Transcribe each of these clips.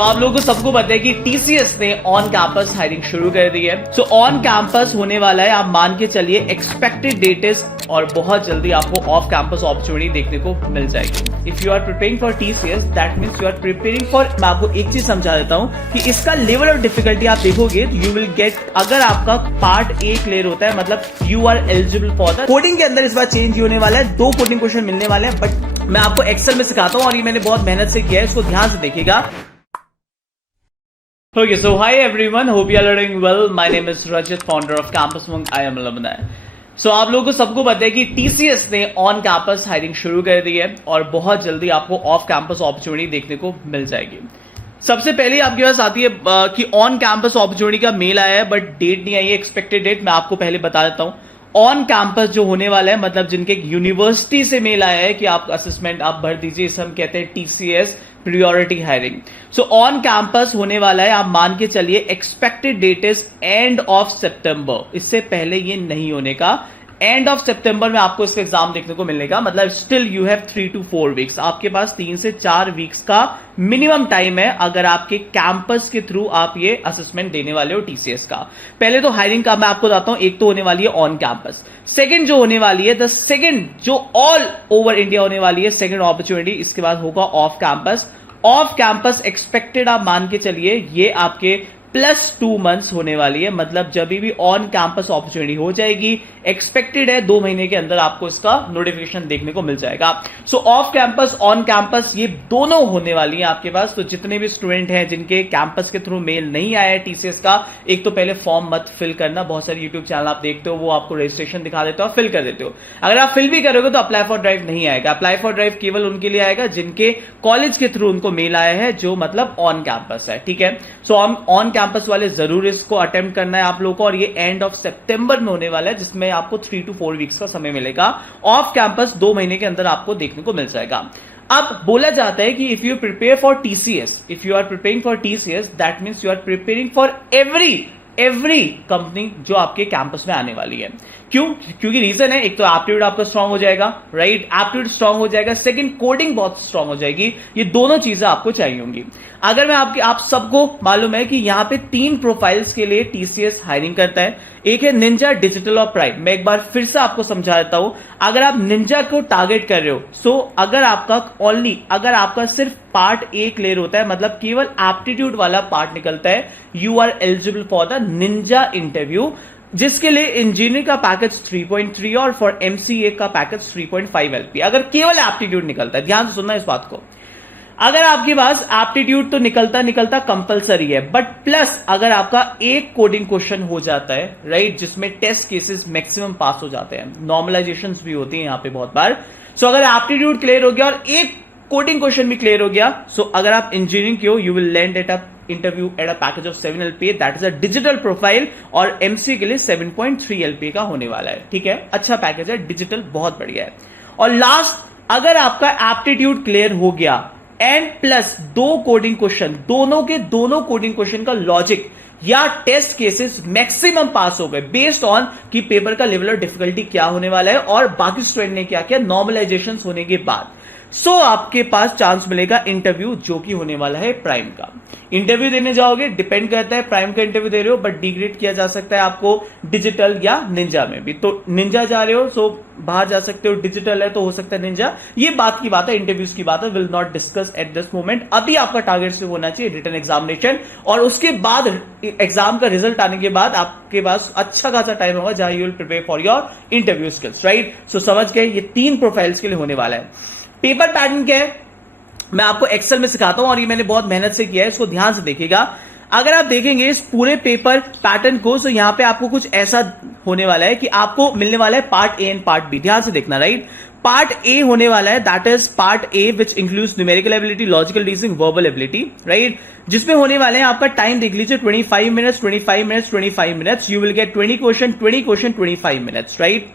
आप लोगों को सबको पता है कि टीसीएस ने ऑन कैंपस हायरिंग शुरू कर दी है। ऑन कैंपस होने वाला है, आप मान के चलिए एक्सपेक्टेड डेट इज, और बहुत जल्दी आपको ऑफ कैंपस अपॉर्चुनिटी देखने को मिल जाएगी। If you are preparing for TCS that means you are preparing for, मैं आपको एक चीज समझा देता हूं कि इसका लेवल ऑफ डिफिकल्टी आप देखोगे तो यू विल गेट, अगर आपका पार्ट ए क्लियर होता है मतलब you are eligible for the coding. के अंदर इस बार चेंज होने वाला है, 2 कोडिंग क्वेश्चन मिलने वाले हैं, बट मैं आपको एक्सेल में सिखाता हूं और ये मैंने बहुत मेहनत से किया है, इसको ध्यान से देखिएगा। Okay, so hi everyone, hope you are doing well. My name is Rajat, founder of Campus Monk. I am alumni. आप लोगों को सबको पता है कि टीसीएस ने ऑन कैंपस हायरिंग शुरू कर दी है और बहुत जल्दी आपको ऑफ कैंपस अपॉर्चुनिटी देखने को मिल जाएगी। सबसे पहले आपके पास आती है कि ऑन कैंपस अपॉर्चुनिटी का मेल आया है, बट डेट नहीं आई है, एक्सपेक्टेड डेट मैं आपको पहले बता देता हूं। ऑन कैंपस जो होने वाला है मतलब जिनके यूनिवर्सिटी से मेल आया है कि आप असेसमेंट आप भर दीजिए, इसे हम कहते हैं TCS priority hiring. On campus होने वाला है, आप मान के चलिए expected date is end of सितंबर, इससे पहले ये नहीं होने का। एंड ऑफ सितंबर में आपको इसका एग्जाम देखने को मिलने का, मतलब still you have 3 to 4 weeks, आपके पास 3 से 4 वीक्स का मिनिमम टाइम है अगर आपके कैंपस के थ्रू आप ये असेसमेंट देने वाले हो टीसीएस का। पहले तो हायरिंग का मैं आपको बताता हूं, एक तो होने वाली है ऑन कैंपस, सेकंड जो होने वाली है द सेकंड जो ऑल ओवर इंडिया होने वाली है सेकंड अपॉर्चुनिटी, इसके बाद होगा off campus. Off campus expected आप मान के चलिए ये आपके +2 मंथ्स होने वाली है, मतलब जब भी ऑन कैंपस अपॉर्चुनिटी हो जाएगी एक्सपेक्टेड है 2 महीने के अंदर आपको इसका नोटिफिकेशन देखने को मिल जाएगा। ऑफ कैंपस ऑन कैंपस ये दोनों होने वाली है आपके पास। तो जितने भी स्टूडेंट हैं जिनके कैंपस के थ्रू मेल नहीं आया है टीसीएस का, एक तो पहले फॉर्म मत फिल करना, बहुत सारे यूट्यूब चैनल आप देखते हो वो आपको रजिस्ट्रेशन दिखा देते हो, फिल कर देते हो। अगर आप फिल भी करोगे तो अप्लाई फॉर ड्राइव नहीं आएगा, अप्लाई फॉर ड्राइव केवल उनके लिए आएगा जिनके कॉलेज के थ्रू उनको मेल आया है, जो मतलब ऑन कैंपस है, ठीक है। ऑन कैंपस वाले जरूर इसको अटेम्प्ट करना है आप लोगों को, और ये एंड ऑफ सितंबर में होने वाला है जिसमें आपको 3 to 4 वीक्स का समय मिलेगा। ऑफ कैंपस 2 महीने के अंदर आपको देखने को मिल जाएगा। अब बोला जाता है कि if you prepare for TCS, if you are preparing for TCS that means you are preparing for every company जो आपके कैंपस में आने वाली है। क्यों? क्योंकि रीजन है, एक तो एप्टीट्यूड आपका स्ट्रांग हो जाएगा, राइट, एप्टीट्यूड स्ट्रांग हो जाएगा, सेकंड कोडिंग बहुत स्ट्रांग हो जाएगी, ये दोनों चीजें आपको चाहिए होंगी। अगर मैं आप सबको मालूम है कि यहां पे 3 प्रोफाइल्स के लिए टीसीएस हायरिंग करता है, एक है निंजा, डिजिटल और प्राइम। मैं एक बार फिर से आपको समझा देता हूं, अगर आप निंजा को टारगेट कर रहे हो अगर आपका सिर्फ पार्ट ए क्लियर होता है, मतलब केवल एप्टीट्यूड वाला पार्ट निकलता है, you are eligible for the ninja interview, जिसके लिए इंजीनियरिंग का पैकेज 3.3 और फॉर एमसीए का पैकेज 3.5 एलपी, अगर केवल एप्टीट्यूड निकलता है। ध्यान से सुनना इस बात को, अगर आपके पास एप्टीट्यूड तो निकलता कंपलसरी है, बट प्लस अगर आपका एक कोडिंग क्वेश्चन हो जाता है, राइट, जिसमें टेस्ट केसेस मैक्सिमम पास हो जाते हैं, नॉर्मलाइजेशंस भी होती हैं यहां पे बहुत बार। अगर एप्टीट्यूड क्लियर हो गया और एक कोडिंग क्वेश्चन भी क्लियर हो गया, अगर आप इंजीनियरिंग के हो you will land at a interview at a package of 7 LPA, that is a digital profile, और एमसी के लिए 7.3 LPA का होने वाला है, ठीक है। अच्छा पैकेज है, डिजिटल बहुत बढ़िया है। और लास्ट, अगर आपका एप्टीट्यूड क्लियर हो गया एंड प्लस 2 कोडिंग क्वेश्चन, दोनों कोडिंग क्वेश्चन का लॉजिक या टेस्ट केसेस मैक्सिमम पास हो गए, बेस्ड ऑन कि पेपर का लेवल ऑफ डिफिकल्टी क्या होने वाला है और बाकी स्टूडेंट ने क्या किया नॉर्मलाइजेशन होने के बाद, आपके पास चांस मिलेगा इंटरव्यू जो कि होने वाला है प्राइम का। इंटरव्यू देने जाओगे, डिपेंड करता है प्राइम का इंटरव्यू दे रहे हो, बट डिग्रेड किया जा सकता है आपको डिजिटल या निंजा में भी। तो निंजा जा रहे हो बाहर जा सकते हो, डिजिटल है तो हो सकता है निंजा, ये बात की बात है, इंटरव्यूज की बात है, will not discuss at this moment. अभी आपका टारगेट से होना चाहिए रिटन एग्जामिनेशन, और उसके बाद एग्जाम का रिजल्ट आने के बाद आपके पास अच्छा खासा टाइम होगा जहां you will prepare for your interview skills, right. समझ गए, ये 3 प्रोफाइल्स के लिए होने वाला है। पेपर पैटर्न क्या है मैं आपको एक्सेल में सिखाता हूं, और ये मैंने बहुत मेहनत से किया है, इसको ध्यान से देखिएगा। अगर आप देखेंगे इस पूरे पेपर पैटर्न को, यहां पे आपको कुछ ऐसा होने वाला है कि आपको मिलने वाला है part A and part B, ध्यान से देखना, राइट। पार्ट ए होने वाला है, that is part A which includes numerical ability, logical reasoning, verbal ability, right, जिसमें होने वाले हैं, आपका टाइम देख लीजिए 25 minutes 25 minutes 25 minutes, you will get 20 question 25 minutes, right.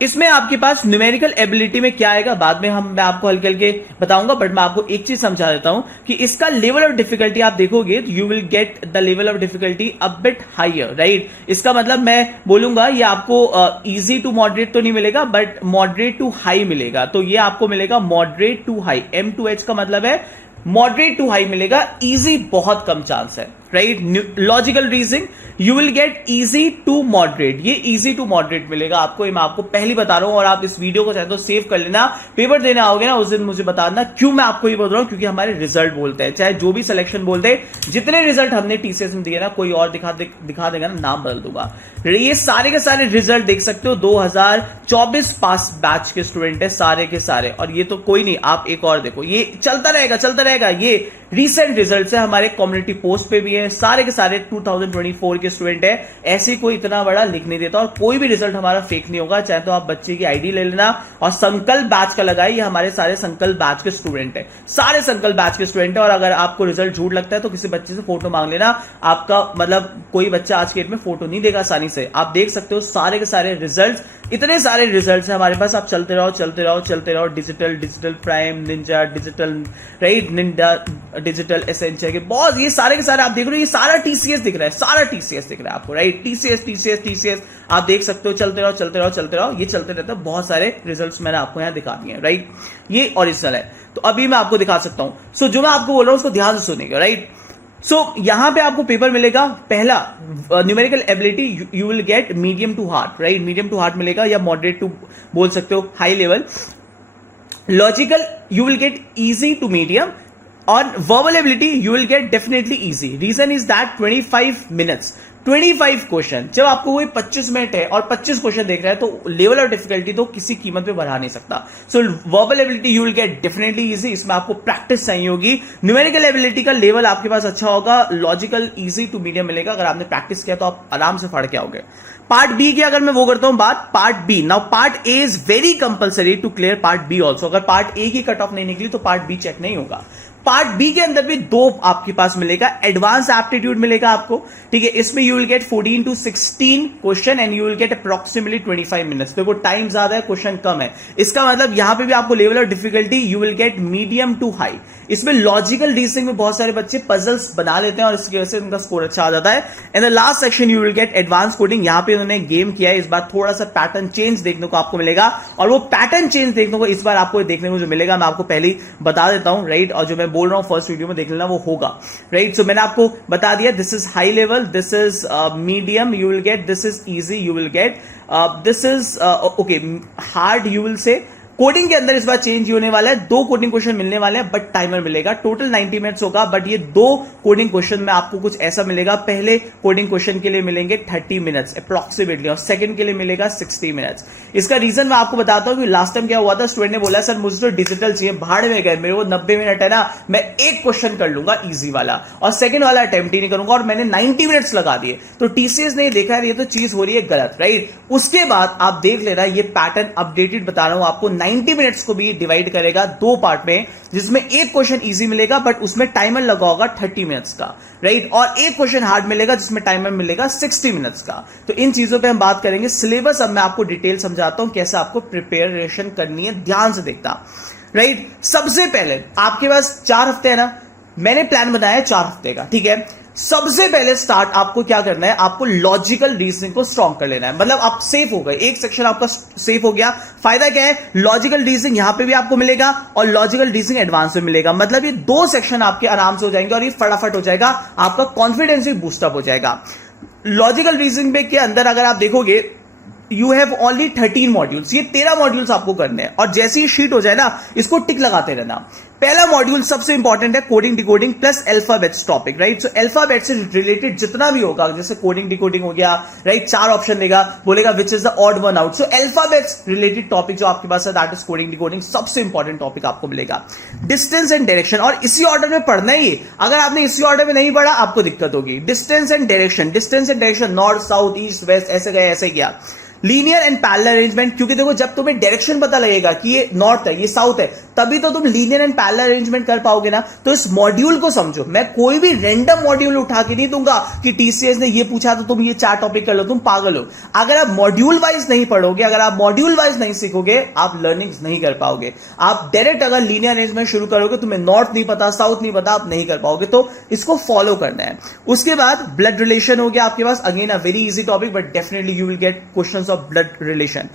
इसमें आपके पास न्यूमेरिकल एबिलिटी में क्या आएगा बाद में मैं आपको हल्के हल्के बताऊंगा, बट मैं आपको एक चीज समझा देता हूं कि इसका लेवल ऑफ डिफिकल्टी आप देखोगे तो you will get the level of difficulty a bit higher, right. इसका मतलब मैं बोलूंगा ये आपको इजी टू मॉडरेट तो नहीं मिलेगा, बट मॉडरेट टू हाई मिलेगा। तो ये आपको मिलेगा मॉडरेट टू हाई, M2H का मतलब है मॉडरेट टू हाई मिलेगा, इजी बहुत कम चांस है, right. Logical reasoning you will get easy to moderate, ये इजी टू मॉडरेट मिलेगा आपको, ये मैं आपको पहले बता रहा हूं। और आप इस वीडियो को चाहे तो सेव कर लेना, पेपर देने आओगे ना उस दिन मुझे बताना क्यों मैं आपको ये बोल रहा हूं, क्योंकि हमारे रिजल्ट बोलते हैं, चाहे जो भी सिलेक्शन बोलते हैं, जितने रिजल्ट हमने टीसीएस में दिए ना, कोई और दिखा देगा ना, नाम बदल दूंगा। ये सारे के सारे रिजल्ट देख सकते हो, 2024 पास बैच के स्टूडेंट है सारे के सारे, और ये तो कोई नहीं, आप एक और देखो, ये चलता रहेगा। ये रिसेंट रिजल्ट्स है, हमारे कम्युनिटी पोस्ट पे भी है, सारे के सारे 2024 के स्टूडेंट है। ऐसे कोई इतना बड़ा लिख नहीं देता, और कोई भी रिजल्ट हमारा फेक नहीं होगा। चाहे तो आप बच्चे की आईडी ले लेना और संकल्प बैच का लगाए, ये हमारे सारे संकल्प बैच के स्टूडेंट है, सारे संकल्प बैच के स्टूडेंट है। और अगर आपको रिजल्ट झूठ लगता है तो किसी बच्चे से फोटो मांग लेना, आपका मतलब कोई बच्चा आज के डेट में फोटो नहीं देगा आसानी से। आप देख सकते हो सारे के सारे रिजल्ट, इतने सारे रिजल्ट है हमारे पास, आप चलते रहो। Digital prime, Ninja digital, right, Ninja digital, essential, बहुत, ये सारे के सारे आप देख रहे हो, ये सारा टीसीएस दिख रहा है, सारा टीसीएस दिख रहा है आपको, राइट। टीसीएस आप देख सकते हो, चलते रहो, ये चलते रहता है। बहुत सारे रिजल्ट्स मैंने आपको यहां दिखा दिए, राइट, ये ओरिजिनल है। तो अभी मैं आपको दिखा सकता हूं। सो जो मैं आपको बोल रहा हूं उसको ध्यान से सुनिएगा, राइट। सो यहां पे आपको पेपर मिलेगा, पहला numerical ability you will get medium to hard, right, medium to hard मिलेगा, या मॉडरेट टू बोल सकते हो, high level. Logical you will get easy to medium, on verbal ability you will get definitely easy. Reason is that 25 minutes 25 question, जब आपको कोई 25 minute है और 25 क्वेश्चन देख रहा है तो लेवल ऑफ डिफिकल्टी तो किसी कीमत पे बढ़ा नहीं सकता। So verbal ability you will get definitely easy, इसमें आपको प्रैक्टिस चाहिए होगी। न्यूमेरिकल एबिलिटी का लेवल आपके पास अच्छा होगा। लॉजिकल इजी टू मीडियम मिलेगा, अगर आपने प्रैक्टिस किया तो आप आराम से फाड़ के आओगे। पार्ट बी की अगर मैं वो करता हूं बात, part B, now part A is very compulsory to clear part B also. अगर पार्ट ए की कट ऑफ नहीं निकली तो पार्ट बी चेक नहीं होगा। पार्ट बी के अंदर भी दो आपके पास मिलेगा, एडवांस एप्टीट्यूड मिलेगा आपको, ठीक है। इसमें you will gate 14 to 16 question and you will gate approximately 25 minutes. देखो टाइम ज्यादा है, क्वेश्चन कम है, इसका मतलब यहां पे भी आपको level of difficulty you will get medium to high. इसमें लॉजिकल रीजनिंग में बहुत सारे बच्चे पजल्स बना लेते हैं और इसकी वजह से उनका स्कोर अच्छा आ जाता है। And the last section you will gate advance coding, यहां पे उन्होंने गेम किया है, इस बार थोड़ा सा पैटर्न चेंज देखने को आपको मिलेगा, और वो पैटर्न चेंज देखने को इस बार आपको देखने को जो मिलेगा मैं आपको पहले ही बता देता हूं, राइट। और जो मैं बोल रहा हूं फर्स्ट वीडियो में देख लेना, वो होगा, राइट। सो मैंने आपको बता दिया, this is high level, this is medium you will gate, this is easy you will gate, this is okay hard you will say. Coding के अंदर इस बार चेंज होने वाला है, 2 कोडिंग क्वेश्चन मिलने वाले हैं, बट टाइमर मिलेगा। टोटल 90 मिनट्स होगा, बट ये 2 कोडिंग क्वेश्चन में आपको कुछ ऐसा मिलेगा, पहले कोडिंग क्वेश्चन के लिए मिलेंगे 30 मिनट्स अप्रोक्सीमेटली, और सेकंड के लिए मिलेगा 60 मिनट्स। इसका रीजन मैं आपको बताता हूं कि लास्ट टाइम क्या हुआ था, स्टूडेंट ने बोला सर मुझे तो डिजिटल चाहिए, भाड़ में गए, मेरे को 90 मिनट है ना, मैं एक क्वेश्चन कर लूंगा इजी वाला और सेकंड वाला अटेम्प्ट ही नहीं करूंगा, और मैंने 90 मिनट्स लगा दिए। तो टीसीएस ने देखा है ये तो चीज हो रही है गलत, राइट। उसके बाद आप देख लेना, ये पैटर्न अपडेटेड बता रहा हूं आपको, 90 मिनट्स को भी डिवाइड करेगा 2 पार्ट में, जिसमें एक क्वेश्चन इजी मिलेगा बट उसमें टाइमर लगा होगा 30 मिनट्स का, राइट, और एक क्वेश्चन हार्ड मिलेगा जिसमें टाइमर मिलेगा 60 मिनट्स का। तो इन चीजों पे हम बात करेंगे। सिलेबस अब मैं आपको डिटेल समझाता हूं कैसे आपको प्रिपरेशन करनी है, ध्यान से देखता, राइट। सबसे पहले आपके पास 4 हफ्ते है ना, मैंने प्लान बनाया है 4 हफ्ते का, ठीक है। सबसे पहले स्टार्ट आपको क्या करना है, आपको लॉजिकल रीजनिंग को स्ट्रॉन्ग कर लेना है, मतलब आप सेफ हो गए, एक सेक्शन आपका सेफ हो गया। फायदा क्या है, लॉजिकल रीजनिंग यहां पे भी आपको मिलेगा और लॉजिकल रीजनिंग एडवांस में मिलेगा, मतलब ये 2 सेक्शन आपके आराम से हो जाएंगे और ये फटाफट हो जाएगा, आपका कॉन्फिडेंस भी बूस्टअप हो जाएगा। लॉजिकल रीजनिंग के अंदर अगर आप देखोगे, यू हैव ओनली 13 मॉड्यूल्स, ये 13 मॉड्यूल्स आपको करने हैं, और जैसे ही शीट हो जाए ना, इसको टिक लगाते रहना। पहला मॉड्यूल सबसे इंपॉर्टेंट है, coding decoding plus alphabets topic, right. So alphabet से रिलेटेड जितना भी होगा, जैसे कोडिंग डिकोडिंग हो गया, राइट, 4 ऑप्शन देगा, बोलेगा which is the odd one out. So alphabets related topic जो आपके पास है, दैट इज कोडिंग डिकोडिंग, सबसे इंपॉर्टेंट टॉपिक आपको मिलेगा। डिस्टेंस एंड डायरेक्शन, और इसी ऑर्डर में पढ़ना ही, अगर आपने इसी ऑर्डर में नहीं पढ़ा आपको दिक्कत होगी। Distance and direction, north south east west, ऐसे गए ऐसे गया। लीनियर एंड पैरेलल अरेंजमेंट, क्योंकि देखो जब तुम्हें डायरेक्शन पता लगेगा कि ये नॉर्थ है ये साउथ है, तभी तो तुम लीनियर एंड पैरेलल अरेंजमेंट कर पाओगे ना। तो इस मॉड्यूल को समझो, मैं कोई भी रैंडम मॉड्यूल उठा के नहीं दूंगा कि टीसीएस ने ये पूछा तो तुम ये 4 टॉपिक कर लो, तुम पागल हो। अगर आप मॉड्यूल वाइज नहीं पढ़ोगे, अगर आप मॉड्यूल वाइज नहीं सीखोगे, आप लर्निंग नहीं कर पाओगे। आप डायरेक्ट अगर लीनियर अरेंजमेंट शुरू करोगे, तुम्हें नॉर्थ नहीं पता साउथ नहीं पता, आप नहीं कर पाओगे, तो इसको फॉलो करना है। उसके बाद ब्लड रिलेशन हो गया आपके पास, again a very easy topic, but definitely you will get questions of blood relation.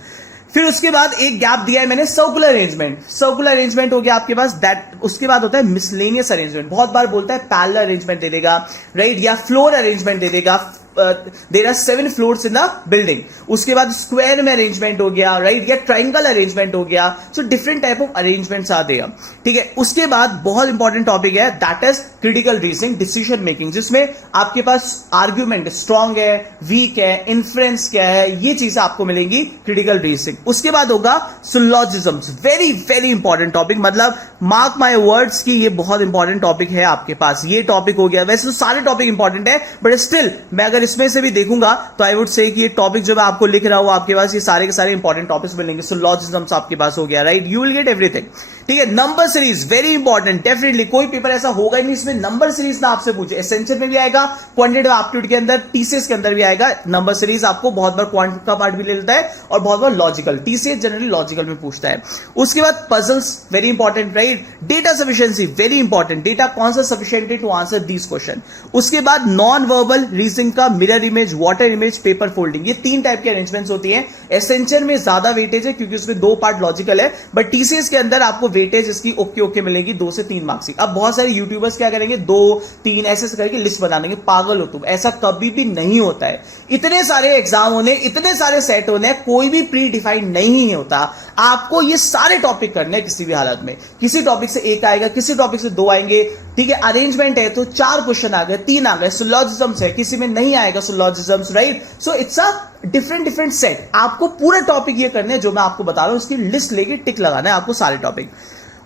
फिर उसके बाद एक गैप दिया है मैंने सर्कुलर अरेंजमेंट। सर्कुलर अरेंजमेंट हो गया आपके पास, दैट उसके बाद होता है मिसलेनियस अरेंजमेंट। बहुत बार बोलता है पैरेलल अरेंजमेंट दे देगा, राइट, या फ्लोर अरेंजमेंट दे देगा। There are 7 floors in the building. उसके बाद स्क्वायर में अरेंजमेंट हो गया, राइट, या ट्राइंगल अरेंजमेंट हो गया। So different type of arrangements आ देगा, ठीक है। उसके बाद बहुत इंपॉर्टेंट टॉपिक है, that is critical reasoning, decision making, जिसमें आपके पास आर्ग्यूमेंट स्ट्रॉन्ग है, वीक है, इन्फ्रेंस क्या है, ये चीजें आपको मिलेंगी क्रिटिकल रीजनिंग। उसके बाद होगा सिलोजिज्म्स, वेरी वेरी इंपॉर्टेंट टॉपिक, मतलब मार्क माय वर्ड्स की ये बहुत इंपॉर्टेंट टॉपिक है आपके पास। ये टॉपिक हो गया, वैसे तो सारे टॉपिक इंपॉर्टेंट है, बट स्टिल मैं अगर इसमें से भी देखूंगा तो आई वुड से कि ये टॉपिक जो मैं आपको लिख रहा हूं आपके पास ये सारे के सारे इंपॉर्टेंट टॉपिक्स मिलेंगे। सिलोजिज्म्स आपके पास हो गया, right, you will get everything, ठीक है। Number series very important, definitely कोई पेपर ऐसा होगा ही नहीं इसमें नंबर सीरीज ना आपसे पूछे। एसेंशियल में भी आएगा, क्वांटिटेटिव एप्टीट्यूड के अंदर, टीसीएस के अंदर भी आएगा नंबर सीरीज। आपको बहुत बार क्वांट का पार्ट भी ले लेता है और बहुत बार लॉजिकल, टीसीएस जनरली लॉजिकल में पूछता है। उसके बाद puzzles very important, right, data sufficiency very important, data कौन सा सफिशिएंट है टू आंसर दीस क्वेश्चन। उसके बाद नॉन वर्बल रीजनिंग का mirror image, water image, paper folding, ये 3 टाइप की अरेंजमेंट्स होती हैं। एसेंशियल में ज्यादा वेटेज है क्योंकि उसमें 2 पार्ट लॉजिकल है, बट टीसीएस के अंदर आपको वेटेज इसकी ओके मिलेगी 2 से 3 मार्क्स की। अब बहुत सारे यूट्यूबर्स क्या करेंगे 2 3 ऐसे करके लिस्ट बना देंगे, पागल हो तुम, ऐसा कभी भी नहीं होता है। इतने सारे एग्जाम होने, इतने सारे सेट होने, कोई भी प्री डिफाइंड नहीं होता। आपको ये सारे टॉपिक करने हैं किसी भी हालत में। किसी टॉपिक से 1 आएगा, किसी टॉपिक से 2 आएंगे, ठीक है। अरेंजमेंट है तो 4 क्वेश्चन आ गए, 3 आ गए। सिलोजिज्म्स है, किसी में नहीं आएगा syllogisms, right. So it's a different set. आपको पूरे टॉपिक ये करने हैं जो मैं आपको बता रहा हूं, उसकी लिस्ट लेके टिक लगाना है आपको सारे टॉपिक।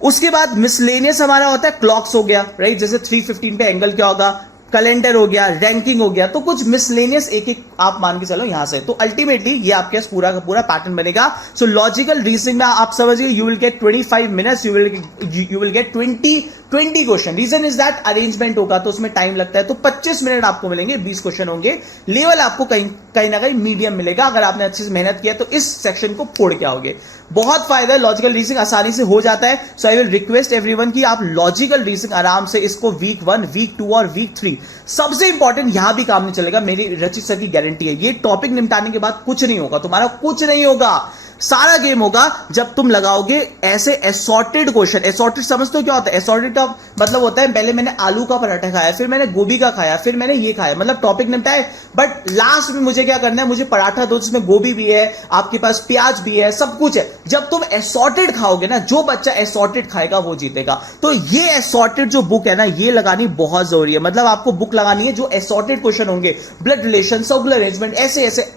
उसके बाद मिसलेनियस हमारा होता है, क्लॉक्स हो गया, राइट, जैसे 315 पे एंगल क्या होगा, कैलेंडर हो गया, रैंकिंग हो गया, तो कुछ मिसलेनियस एक आप मान के चलो यहां से। तो अल्टीमेटली ये आपके पास पूरा का पूरा पैटर्न बनेगा। सो लॉजिकल रीजनिंग में आप समझिए you will get 25 minutes, you will get 20 question. Reason is that arrangement होगा तो उसमें टाइम लगता है, तो 25 मिनट आपको मिलेंगे, 20 क्वेश्चन होंगे। लेवल आपको कहीं ना कहीं मीडियम मिलेगा अगर आपने अच्छे से मेहनत किया तो इस सेक्शन को फोड़ के आओगे। बहुत फायदा है, लॉजिकल रीजनिंग आसानी से हो जाता है। सो आई विल रिक्वेस्ट एवरीवन कि आप लॉजिकल रीजनिंग आराम से इसको वीक 1, वीक 2 और वीक 3, सबसे इंपॉर्टेंट यहां भी काम नहीं चलेगा, मेरी रचित सर की गारंटी है। ये टॉपिक निपटाने के बाद कुछ नहीं होगा, तुम्हारा कुछ नहीं होगा। सारा गेम होगा जब तुम लगाओगे ऐसे असॉर्टेड क्वेश्चन। असॉर्टेड समझते हो क्या होता है? असॉर्टेड का मतलब होता है पहले मैंने आलू का पराठा खाया, फिर मैंने गोभी का खाया, फिर मैंने ये खाया, मतलब टॉपिक निपटाए, बट लास्ट में मुझे क्या करना है, मुझे पराठा दो जिसमें गोभी भी है, आपके पास प्याज भी है, सब कुछ है। जब तुम असॉर्टेड खाओगे ना, जो बच्चा असॉर्टेड खाएगा वो जीतेगा। तो ये असॉर्टेड जो बुक है ना, ये लगानी बहुत जरूरी है। मतलब आपको बुक लगानी है जो असॉर्टेड क्वेश्चन होंगे, ब्लड रिलेशन, सर्कुलर अरेंजमेंट, ऐसे ऐसे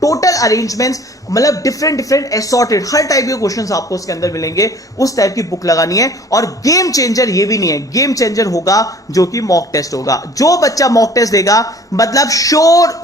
टोटल अरेंजमेंट्स, मतलब डिफरेंट असॉर्टेड हर टाइप के क्वेश्चंस आपको उसके अंदर मिलेंगे, उस टाइप की बुक लगानी है। और गेम चेंजर ये भी नहीं है, गेम चेंजर होगा जो कि मॉक टेस्ट होगा। जो बच्चा मॉक टेस्ट देगा मतलब श्योर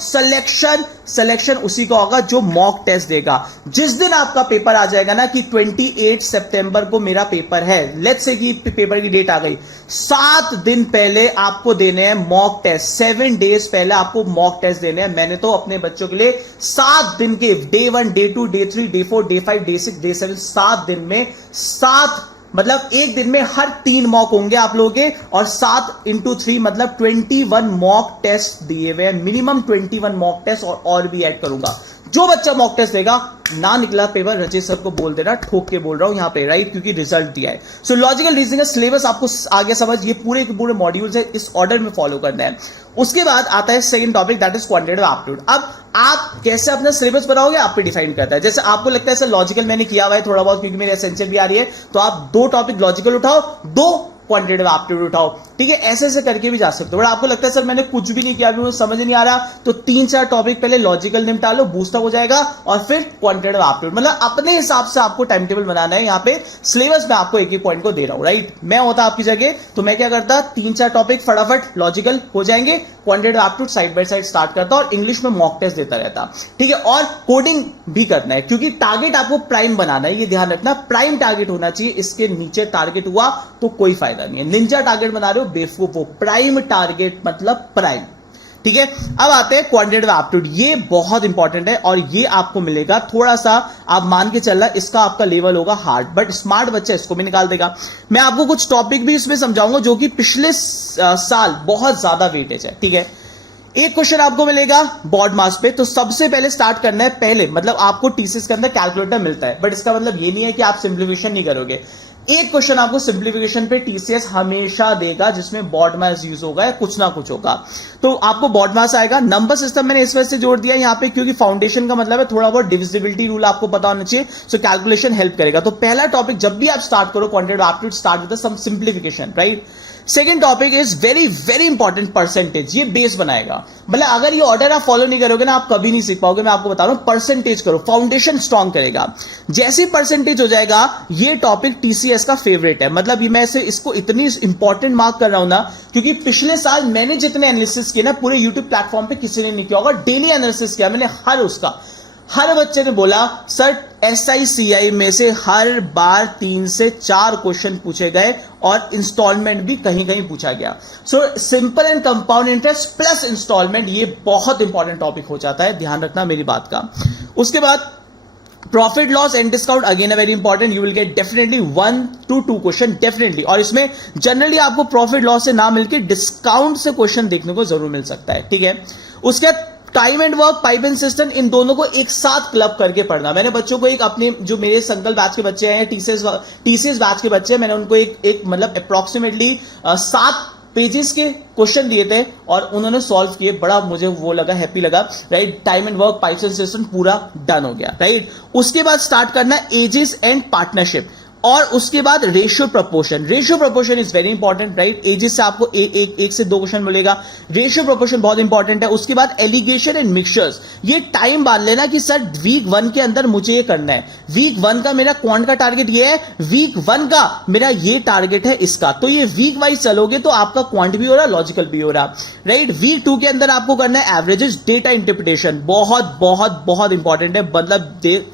सिलेक्शन उसी का होगा जो मॉक टेस्ट देगा। जिस दिन आपका पेपर आ जाएगा ना कि 28 सितंबर को मेरा पेपर है, लेट्स से कि पेपर की डेट आ गई, 7 दिन पहले आपको देने हैं मॉक टेस्ट, 7 डेज पहले आपको मॉक टेस्ट देने हैं। मैंने तो अपने बच्चों के लिए 7 दिन के, day 1, day 2, day 3, day 4, day 5, day 6, day 7, 7 दिन में 7, मतलब एक दिन में हर 3 मॉक होंगे आप लोगों के, और 7 × 3 मतलब 21 मॉक टेस्ट दिए हुए हैं, मिनिमम 21 मॉक टेस्ट, और भी ऐड करूंगा। जो बच्चा मॉक टेस्ट देगा, ना निकला पेपर, रचित सर को बोल देना, ठोक के बोल रहा हूं यहां पे, राइट, क्योंकि रिजल्ट दिया है। सो लॉजिकल रीजनिंग का सिलेबस आपको आगे समझ, ये पूरे के पूरे मॉड्यूल्स है, इस ऑर्डर में फॉलो करना है। उसके बाद आता है second topic, that is quantitative aptitude. अब आप कैसे अपना सिलेबस बनाओगे, आप पे डिफाइन करता है। जैसे आपको लगता है सर लॉजिकल मैंने किया हुआ है थोड़ा बहुत, क्योंकि मेरी एसेंशियल भी आ रही है, तो आप 2 टॉपिक लॉजिकल उठाओ, 2 क्वांटिटेटिव एप्टीट्यूड उठाओ, ठीक है, ऐसे ऐसे करके भी जा सकते हो। बट आपको लगता है सर मैंने कुछ भी नहीं किया, अभी मुझे समझ नहीं आ रहा, तो 3-4 टॉपिक पहले लॉजिकल निपटा लो, बूस्टअप हो जाएगा, और फिर क्वांटिटेटिव एप्टीट्यूड। मतलब अपने हिसाब से आपको टाइम टेबल बनाना है। यहाँ पे सिलेबस में आपको एक पॉइंट को दे रहा हूं, राइट। मैं होता आपकी जगह तो मैं क्या करता, 3-4 टॉपिक फटाफट लॉजिकल हो जाएंगे, quantitative aptitude side by side start करता और इंग्लिश में मॉक टेस्ट देता रहता, ठीक है। और कोडिंग भी करना है, क्योंकि टारगेट आपको प्राइम बनाना है, ये ध्यान रखना, प्राइम टारगेट होना चाहिए। इसके नीचे टारगेट हुआ तो कोई फायदा नहीं है। निंजा टारगेट बना रहे हो, बेवकूफ हो। प्राइम टारगेट मतलब प्राइम, ठीक है। अब आते हैं क्वांटिटेटिव एप्टीट्यूड, ये बहुत इंपॉर्टेंट है और ये आपको मिलेगा थोड़ा सा, आप मान के चलना इसका आपका लेवल होगा हार्ड, बट स्मार्ट बच्चा इसको भी निकाल देगा। मैं आपको कुछ टॉपिक भी इसमें समझाऊंगा जो कि पिछले साल बहुत ज्यादा वेटेज है, ठीक है। एक क्वेश्चन आपको मिलेगा बॉड मास पे, तो सबसे पहले स्टार्ट करना है पहले, मतलब आपको टीसीएस के अंदर कैलकुलेटर मिलता है, बट इसका मतलब ये नहीं है कि आप सिंप्लीफिकेशन नहीं करोगे। एक क्वेश्चन आपको सिंप्लीफिकेशन पे टीसीएस हमेशा देगा जिसमें बॉड मास यूज होगा या कुछ ना कुछ होगा, तो आपको बॉड मास आएगा। नंबर सिस्टम मैंने इस वजह से जोड़ दिया यहाँ पे क्योंकि फाउंडेशन का मतलब है थोड़ा बहुत डिविजिबिलिटी रूल आपको पता होना चाहिए, सो कैलकुलेशन हेल्प करेगा। तो पहला टॉपिक जब भी आप स्टार्ट करो quantitative aptitude, start with some simplification, right. Second topic is very very important, percentage. ये बेस बनाएगा, मतलब अगर ये ऑर्डर आप फॉलो नहीं करोगे ना आप कभी नहीं सीख पाओगे। मैं आपको बता रहा हूं, परसेंटेज करो, फाउंडेशन स्ट्रॉन्ग करेगा। जैसी परसेंटेज हो जाएगा, ये टॉपिक टीसीएस का फेवरेट है। मतलब ये मैं इसको इतनी इंपॉर्टेंट मार्क कर रहा हूं ना क्योंकि पिछले साल मैंने जितने एनालिसिस किए ना पूरे यूट्यूब प्लेटफॉर्म पे किसी ने नहीं किया होगा। डेली एनालिसिस किया मैंने हर बच्चे ने बोला सर SICI में से हर बार 3 से 4 क्वेश्चन पूछे गए और इंस्टॉलमेंट भी कहीं कहीं पूछा गया। So simple and compound interest plus instalment, ये बहुत इंपॉर्टेंट टॉपिक हो जाता है, ध्यान रखना मेरी बात का। उसके बाद profit loss and discount, again a very important, you will get definitely 1 to 2 question definitely, और इसमें जनरली आपको प्रॉफिट लॉस से ना मिलकर डिस्काउंट से क्वेश्चन देखने को जरूर मिल सकता है, ठीक है। उसके बाद time and work, pipe and system, इन दोनों को एक साथ क्लब करके पढ़ना। मैंने बच्चों को एक अपने जो मेरे संकल्प बैच के बच्चे हैं, टीसीएस बैच के बच्चे हैं, मैंने उनको एक मतलब अप्रोक्सीमेटली 7 पेजेस के क्वेश्चन दिए थे और उन्होंने सॉल्व किए, बड़ा मुझे वो लगा, हैप्पी लगा, right. Time and work, pipes and system पूरा डन हो गया, राइट। उसके बाद स्टार्ट करना एजेस एंड पार्टनरशिप, और उसके बाद ratio proportion. Ratio proportion is very important, right. Ages से आपको एक से 2 क्वेश्चन मिलेगा, रेशियो प्रोपोर्शन बहुत इंपॉर्टेंट है। उसके बाद एलिगेशन एंड मिक्सचर्स, ये टाइम बांध लेना कि सर वीक 1 के अंदर मुझे ये करना है, वीक 1 का मेरा क्वांट का टारगेट ये है, वीक 1 का मेरा ये टारगेट है इसका, तो ये वीक वाइज चलोगे तो आपका क्वांट भी हो रहा, लॉजिकल भी हो रहा, राइट। वीक 2 के अंदर आपको करना है एवरेजेस, डेटा इंटरप्रिटेशन, बहुत बहुत बहुत इंपॉर्टेंट है, मतलब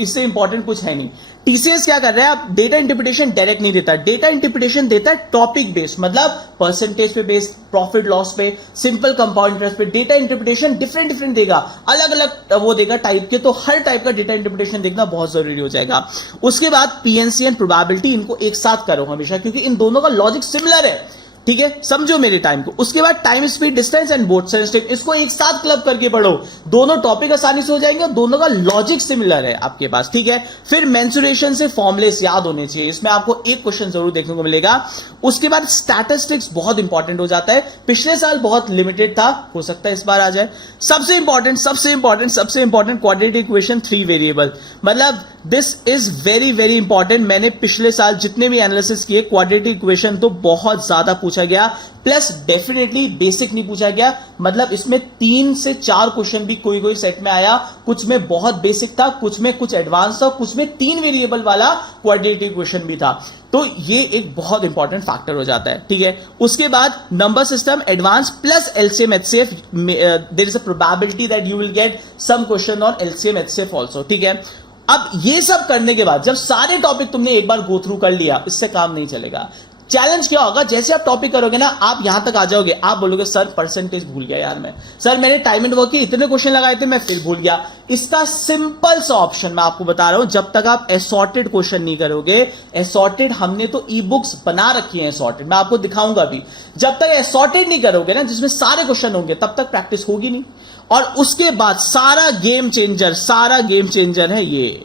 इससे इंपॉर्टेंट कुछ है नहीं। टीसीएस क्या कर रहा है, आप डेटा इंटरप्रिटेशन डायरेक्ट नहीं देता, डेटा इंटरप्रिटेशन देता है टॉपिक बेस्ड, मतलब परसेंटेज पे बेस्ड, प्रॉफिट लॉस पे, सिंपल कंपाउंड इंटरेस्ट पे। डेटा इंटरप्रिटेशन डिफरेंट देगा, अलग अलग वो देगा टाइप के, तो हर टाइप का डेटा इंटरप्रिटेशन देखना बहुत जरूरी हो जाएगा। उसके बाद पीएनसी एंड प्रोबेबिलिटी, इनको एक साथ करो हमेशा क्योंकि इन दोनों का लॉजिक सिमिलर है, ठीक है, समझो मेरे टाइम को। उसके बाद time, speed, distance and both sensitive, इसको एक साथ क्लब करके पढ़ो, दोनों टॉपिक आसानी से हो जाएंगे और दोनों का लॉजिक सिमिलर है आपके पास, ठीक है। फिर मेंसुरेशन से फॉर्मुलेस याद होने चाहिए, इसमें आपको एक क्वेश्चन जरूर देखने को मिलेगा। उसके बाद स्टैटिस्टिक्स बहुत इंपॉर्टेंट हो जाता है, पिछले साल बहुत लिमिटेड था, हो सकता है इस बार आ जाए। सबसे इंपॉर्टेंट क्वाड्रेटिक इक्वेशन 3 वेरिएबल, मतलब this is very very important. मैंने पिछले साल जितने भी एनालिसिस किए क्वाड्रेटिक इक्वेशन तो बहुत ज्यादा पूछा गया, प्लस डेफिनेटली बेसिक नहीं पूछा गया, मतलब इसमें 3 से 4 क्वेश्चन भी कोई सेट में आया, कुछ में बहुत बेसिक था, कुछ में कुछ एडवांस था, कुछ में 3 वेरिएबल वाला क्वाड्रेटिक इक्वेशन भी था, तो ये एक बहुत इंपॉर्टेंट फैक्टर हो जाता है, ठीक है। उसके बाद number system advance plus LCM HCF, there is a probability that you will get some question on LCM HCF also, ठीक है। अब ये सब करने के बाद जब सारे टॉपिक तुमने एक बार गो थ्रू कर लिया, इससे काम नहीं चलेगा। चैलेंज क्या होगा, जैसे आप टॉपिक करोगे ना आप यहां तक आ जाओगे, आप बोलोगे सर परसेंटेज भूल गया यार, मैं सर मैंने टाइम एंड वर्क के इतने क्वेश्चन लगाए थे मैं फिर भूल गया। इसका सिंपल सा ऑप्शन मैं आपको बता रहा हूं, जब तक आप असॉर्टेड क्वेश्चन नहीं करोगे, असॉर्टेड हमने तो ई बुक्स बना रखी है असॉर्टेड, मैं आपको दिखाऊंगा भी, जब तक असॉर्टेड नहीं करोगे ना जिसमें सारे क्वेश्चन होंगे तब तक प्रैक्टिस होगी नहीं। और उसके बाद सारा गेम चेंजर है ये,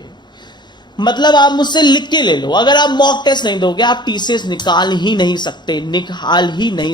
मतलब आप मुझसे लिख के ले लो, अगर आप मॉक टेस्ट नहीं दोगे आप टीसीएस निकाल ही नहीं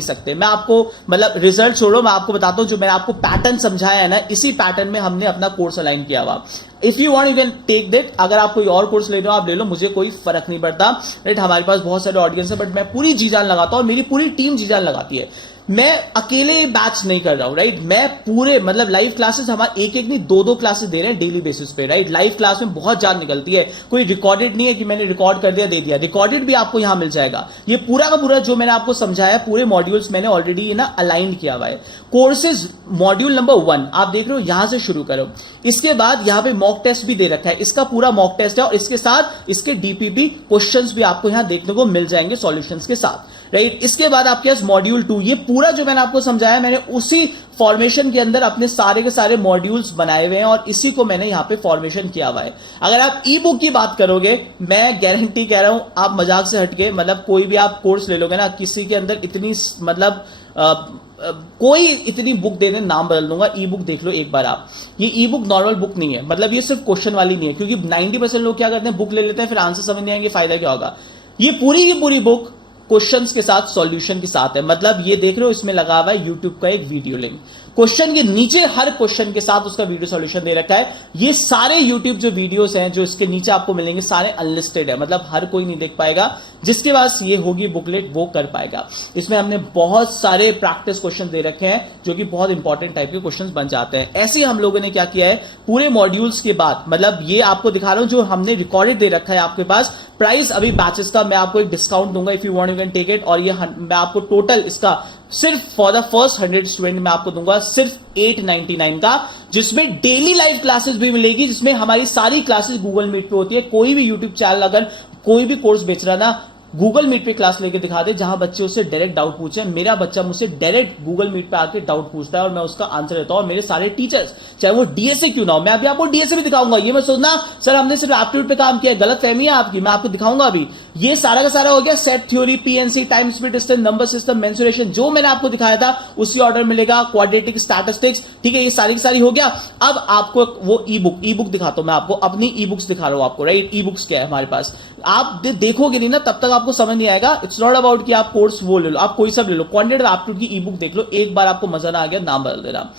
सकते। मैं आपको मतलब रिजल्ट छोड़ो, मैं आपको बताता हूं जो मैंने आपको पैटर्न समझाया है ना, इसी पैटर्न में हमने अपना कोर्स अलाइन किया हुआ। If you want you can take that, अगर आप कोई और कोर्स ले रहे हो आप ले लो, मुझे कोई फर्क नहीं पड़ता, राइट। हमारे पास बहुत सारे ऑडियंस है, बट मैं पूरी जी जान लगाता हूं और मेरी पूरी टीम जी जान लगाती है। मैं अकेले बैच नहीं कर रहा हूं, राइट। मैं पूरे मतलब लाइव क्लासेस हमारे एक नहीं 2 क्लासेस दे रहे हैं डेली बेसिस पे, राइट। लाइव क्लास में बहुत जान निकलती है, कोई रिकॉर्डेड नहीं है कि मैंने रिकॉर्ड कर दिया दे दिया, रिकॉर्डेड भी आपको यहां मिल जाएगा। ये पूरा का पूरा जो मैंने आपको समझाया, पूरे मॉड्यूल्स मैंने ऑलरेडी ना अलाइन किया हुआ है। कोर्सेज मॉड्यूल नंबर 1 आप देख रहे हो, यहां से शुरू करो, इसके बाद यहां पे मॉक टेस्ट भी दे रखा है, इसका पूरा मॉक टेस्ट है और इसके साथ इसके डीपीपी क्वेश्चंस भी आपको यहां देखने को मिल जाएंगे सॉल्यूशंस के साथ, राइट। इसके बाद आपके पास मॉड्यूल 2, ये पूरा जो मैंने आपको समझाया मैंने उसी फॉर्मेशन के अंदर अपने सारे के सारे मॉड्यूल्स बनाए हुए हैं और इसी को मैंने यहां पे फॉर्मेशन किया हुआ है। अगर आप ई बुक की बात करोगे, मैं गारंटी कह रहा हूं, आप मजाक से हटके मतलब कोई भी आप कोर्स ले लोगे ना, किसी के अंदर इतनी मतलब कोई इतनी बुक दे दे, नाम बदल दूंगा, ई बुक देख लो एक बार आप। ये ई बुक नॉर्मल बुक नहीं है, मतलब ये सिर्फ क्वेश्चन वाली नहीं है, क्योंकि 90% लोग क्या करते हैं, बुक ले लेते हैं, फिर आंसर समझ नहीं आएंगे, फायदा क्या होगा। ये पूरी की पूरी बुक क्वेश्चंस के साथ सॉल्यूशन के साथ है। मतलब ये देख रहे हो, इसमें लगा हुआ है यूट्यूब का एक वीडियो लिंक, क्वेश्चन के नीचे हर क्वेश्चन के साथ उसका वीडियो सॉल्यूशन दे रखा है। ये सारे यूट्यूब जो वीडियोस हैं जो इसके नीचे आपको मिलेंगे, सारे अनलिस्टेड है, मतलब हर कोई नहीं देख पाएगा। जिसके पास ये होगी बुकलेट वो कर पाएगा। इसमें हमने बहुत सारे प्रैक्टिस क्वेश्चन दे रखे हैं जो कि बहुत इंपॉर्टेंट टाइप के क्वेश्चन बन जाते हैं। ऐसे ही हम लोगों ने क्या किया है, पूरे मॉड्यूल्स के बाद, मतलब ये आपको दिखा रहा हूं जो हमने रिकॉर्डेड दे रखा है आपके पास। प्राइस अभी बैचेस का मैं आपको एक डिस्काउंट दूंगा, if you want you can take it. और ये मैं आपको टोटल इसका सिर्फ फॉर द फर्स्ट 100 स्टूडेंट मैं आपको दूंगा सिर्फ 899 का, जिसमें डेली लाइव क्लासेस भी मिलेगी, जिसमें हमारी सारी क्लासेस गूगल मीट पे होती है। कोई भी यूट्यूब चैनल अगर कोई भी कोर्स बेच रहा ना, गूगल मीट पे क्लास लेके दिखा दे, जहां बच्चे उससे डायरेक्ट डाउट पूछे। मेरा बच्चा मुझसे डायरेक्ट गूगल मीट पे आके डाउट पूछता है और मैं उसका आंसर देता हूं। और मेरे सारे टीचर्स, चाहे वो डीएसए क्यों ना हो, मैं अभी आपको डीएसए भी दिखाऊंगा। ये मत सोचना सर हमने सिर्फ एप्टीट्यूड पे काम किया, गलत फहमी है आपकी, मैं आपको दिखाऊंगा अभी। ये सारा का सारा हो गया set theory, PNC, time speed distance, number system, mensuration, जो मैंने आपको दिखाया था उसी ऑर्डर मिलेगा। क्वाड्रेटिक, स्टैटिस्टिक्स, ठीक है, ये सारी की सारी हो गया। अब आपको वो ई बुक दिखाता हूं मैं आपको, अपनी ई बुक्स दिखा रहा हूं आपको, राइट। ई बुक्स क्या है हमारे पास, आप देखोगे नहीं ना तब तक आपको समझ नहीं आएगा। इट्स नॉट अबाउट कि आप कोर्स वो ले लो, आप कोई सब ले लो, क्वांटिटेटिव एप्टीट्यूड की ई बुक देख लो एक बार, आपको मजा ना आ गया नाम बदल देना।